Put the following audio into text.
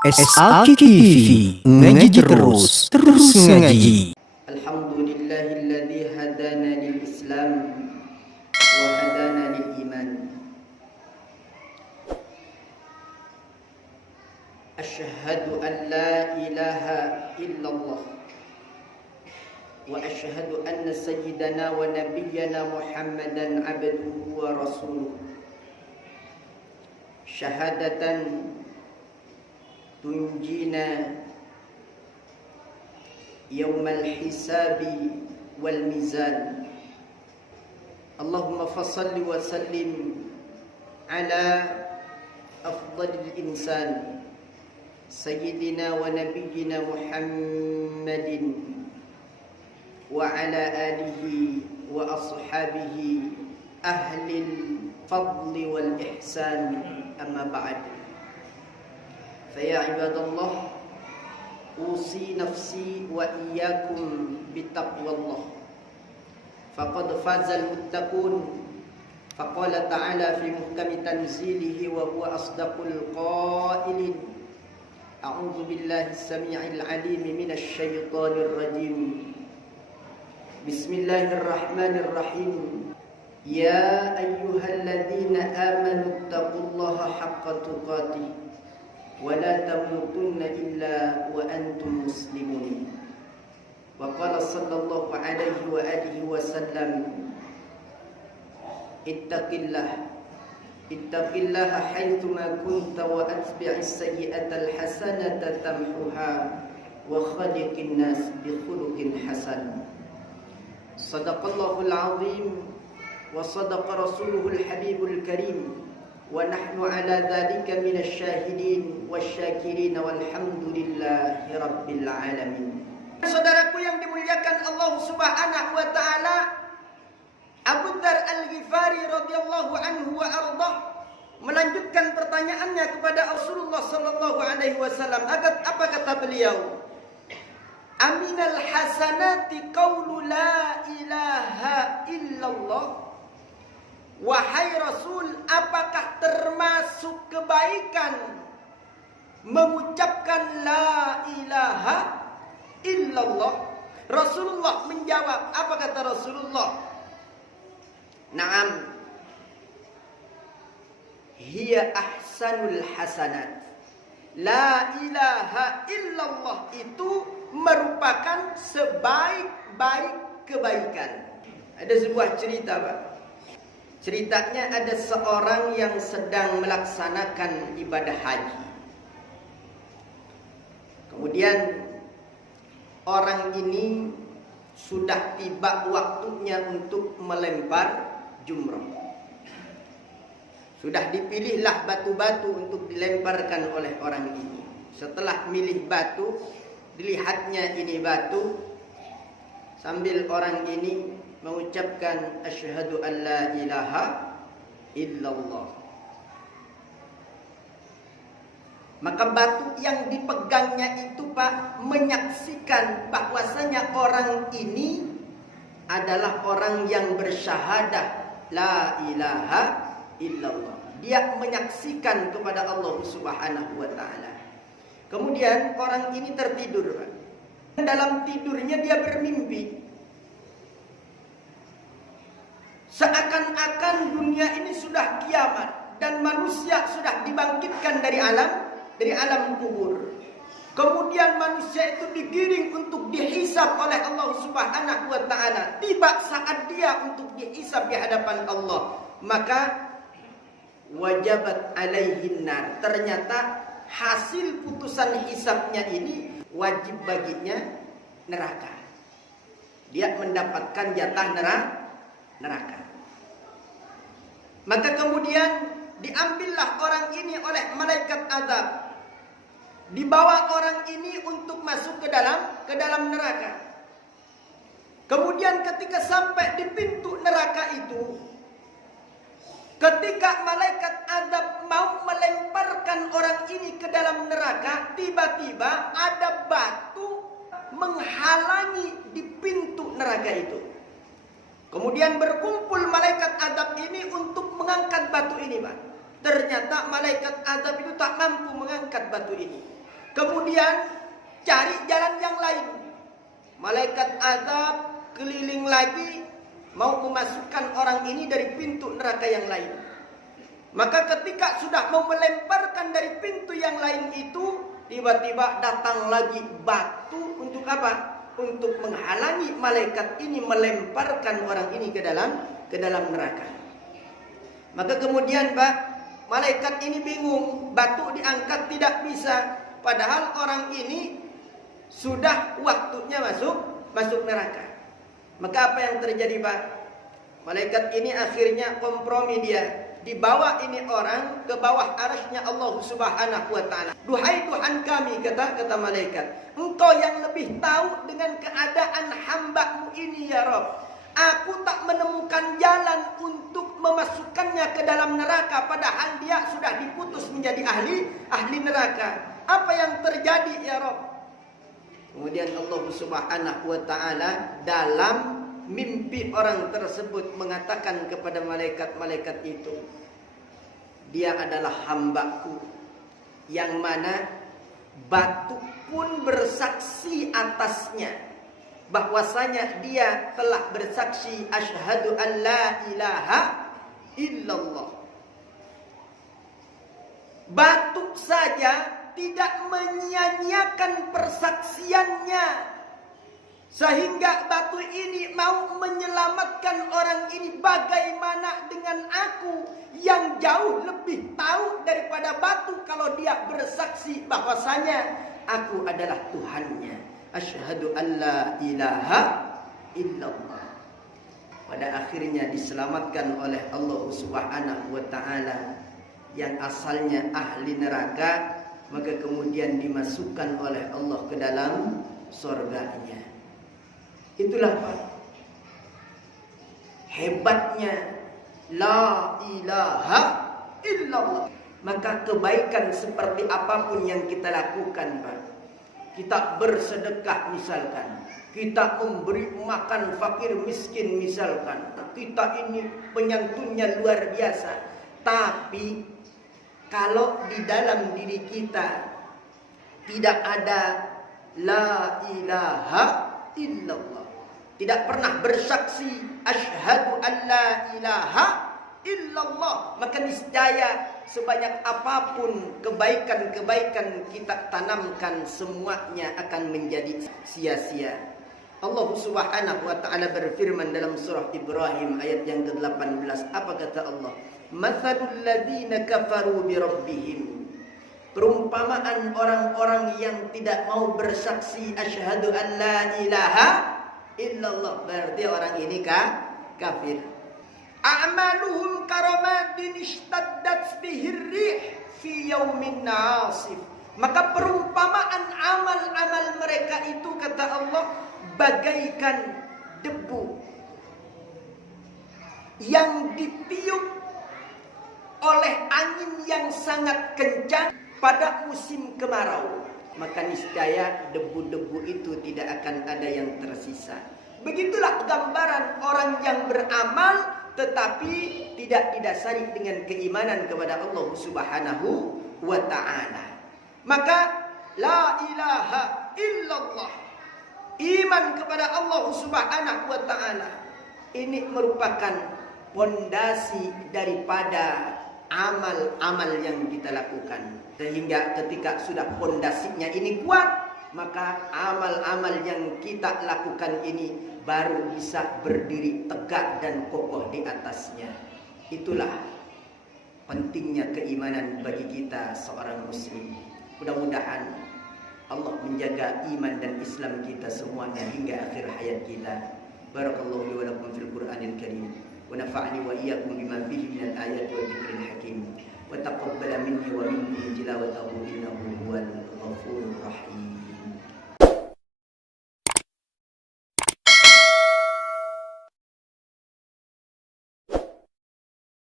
SAK TV, ngaji terus ngaji. Alhamdulillahilladzi hadana lil Islam wa hadana lil iman. Asyhadu an la ilaha illallah wa asyhadu anna sayyidana wa nabiyyana Muhammadan abduhu wa rasuluh. Syahadatan tunjina yaumal hisabi wal mizan. Allahumma fassalli wa sallim ala afdalil insan sayyidina wa nabiyyina Muhammadin wa ala alihi wa ashabihi ahlil fadli wal ihsan. Amma ba'd. Faya ibadallah, usi nafsi wa iyyakum bittaqwallah. Faqad fazal muttaqun. Faqala ta'ala fi muhkami tanzilihi wa huwa asdaqul qailin. A'udzu billahi as-sami'il 'alim minasy syaithanir rajim. Bismillahirrahmanirrahim. Ya ayyuhalladzina amanu taqullaha haqqa tuqatih wa la tamutunna illa wa antum muslimun. Wa qala sallallahu alaihi wa alihi wa sallam, ittaqillaha haitsuma kunta wa atbi'is sayyi'ata alhasanata tamhuha wa khaliqin nas bi khuluqin hasan. Sadaqallahul azim wa sadaqa rasuluhul habibul karim. Wa nahnu ala dhalika minasy syahidin wasyakirin walhamdulillahi rabbil alamin. Saudaraku yang dimuliakan Allah Subhanahu wa taala, Abu Dzar Al-Ghifari radhiyallahu anhu wa ardhah melanjutkan pertanyaannya kepada Rasulullah sallallahu alaihi wasallam. Apa kata beliau? Aminal hasanati qaulu la ilaha illallah. Wahai Rasul, apakah termasuk kebaikan mengucapkan la ilaha illallah? Rasulullah menjawab, apa kata Rasulullah? Naam, hiya ahsanul hasanat. La ilaha illallah itu merupakan sebaik-baik kebaikan. Ada sebuah cerita, Pak. Ceritanya ada seorang yang sedang melaksanakan ibadah haji. Kemudian orang ini sudah tiba waktunya untuk melempar jumrah. Sudah dipilihlah batu-batu untuk dilemparkan oleh orang ini. Setelah milih batu, dilihatnya ini batu, sambil orang ini mengucapkan asyhadu an la ilaha illallah. Maka batu yang dipegangnya itu, Pak, menyaksikan bahwasanya orang ini adalah orang yang bersyahadah la ilaha illallah. Dia menyaksikan kepada Allah Subhanahu wa taala. Kemudian orang ini tertidur, Pak. Dalam tidurnya dia bermimpi. Seakan-akan dunia ini sudah kiamat dan manusia sudah dibangkitkan dari alam kubur. Kemudian manusia itu digiring untuk dihisab oleh Allah Subhanahu wa taala. Tiba saat dia untuk dihisab di hadapan Allah, maka wajabat alaihin nar. Ternyata hasil putusan hisabnya ini wajib baginya neraka. Dia mendapatkan jatah neraka. Maka kemudian diambillah orang ini oleh malaikat azab. Dibawa orang ini untuk masuk ke dalam neraka. Kemudian ketika sampai di pintu neraka itu, ketika malaikat azab mau melemparkan orang ini ke dalam neraka, tiba-tiba ada batu menghalangi di pintu neraka itu. Kemudian berkumpul malaikat azab ini untuk mengangkat batu ini, Pak. Ternyata malaikat azab itu tak mampu mengangkat batu ini. Kemudian cari jalan yang lain. Malaikat azab keliling lagi mau memasukkan orang ini dari pintu neraka yang lain. Maka ketika sudah mau melemparkan dari pintu yang lain itu, tiba-tiba datang lagi batu untuk apa? Untuk menghalangi malaikat ini melemparkan orang ini ke dalam neraka. Maka kemudian malaikat ini bingung, batu diangkat tidak bisa, padahal orang ini sudah waktunya masuk neraka. Maka apa yang terjadi, Pak? Malaikat ini akhirnya kompromi dia. Dibawa ini orang ke bawah arasy-Nya Allah Subhanahu wa taala. Duhai Tuhan kami, kata malaikat, Engkau yang lebih tahu dengan keadaan hamba-Mu ini ya Rabb. Aku tak menemukan jalan untuk memasukkannya ke dalam neraka, padahal dia sudah diputus menjadi ahli neraka. Apa yang terjadi ya Rabb? Kemudian Allah Subhanahu wa taala dalam mimpi orang tersebut mengatakan kepada malaikat-malaikat itu, dia adalah hamba-Ku yang mana batu pun bersaksi atasnya bahwasanya dia telah bersaksi asyhadu an la ilaha illallah. Batu saja tidak menyia-nyiakan persaksiannya, sehingga batu ini mau menyelamatkan orang ini. Bagaimana dengan aku yang jauh lebih tahu daripada batu kalau dia bersaksi bahwasanya aku adalah Tuhannya. Asyhadu an la ilaha illallah. Pada akhirnya diselamatkan oleh Allah Subhanahu wa taala yang asalnya ahli neraka, maka kemudian dimasukkan oleh Allah ke dalam surganya. Itulah Pak, hebatnya la ilaha illallah. Maka kebaikan seperti apapun yang kita lakukan Pak, kita bersedekah misalkan, kita memberi makan fakir miskin misalkan, kita ini penyantunnya luar biasa. Tapi kalau di dalam diri kita tidak ada la ilaha illallah, tidak pernah bersaksi asyhadu an la ilaha illallah, maka niscaya sebanyak apapun kebaikan-kebaikan kita tanamkan, semuanya akan menjadi sia-sia. Allah Subhanahu wa taala berfirman dalam surah Ibrahim ayat yang ke-18. Apa kata Allah? Mathalul ladzina kafaru bi rabbihim. Perumpamaan orang-orang yang tidak mau bersaksi asyhadu an la ilaha illallah, berarti orang ini kafir. A'maluhum karamadin ishtaddat bihir rih fi yaumin nasif. Maka perumpamaan amal-amal mereka itu, kata Allah, bagaikan debu yang ditiup oleh angin yang sangat kencang pada musim kemarau. Maka niscaya debu-debu itu tidak akan ada yang tersisa. Begitulah gambaran orang yang beramal tetapi tidak didasari dengan keimanan kepada Allah Subhanahu wa ta'ala. Maka la ilaha illallah, iman kepada Allah Subhanahu wa ta'ala, ini merupakan pondasi daripada amal-amal yang kita lakukan. Sehingga ketika sudah pondasinya ini kuat, maka amal-amal yang kita lakukan ini baru bisa berdiri tegak dan kokoh di atasnya. Itulah pentingnya keimanan bagi kita seorang muslim. Mudah-mudahan Allah menjaga iman dan Islam kita semuanya hingga akhir hayat kita. Barakallahu li wa lakum fil Qur'anil Karim, wa nafa'ani wa iyyakum bima fihi minal ayati wa dzikril hakim, wa taqabbala minni wa minkum tilawatahu innahu huwal ghafurur rahim.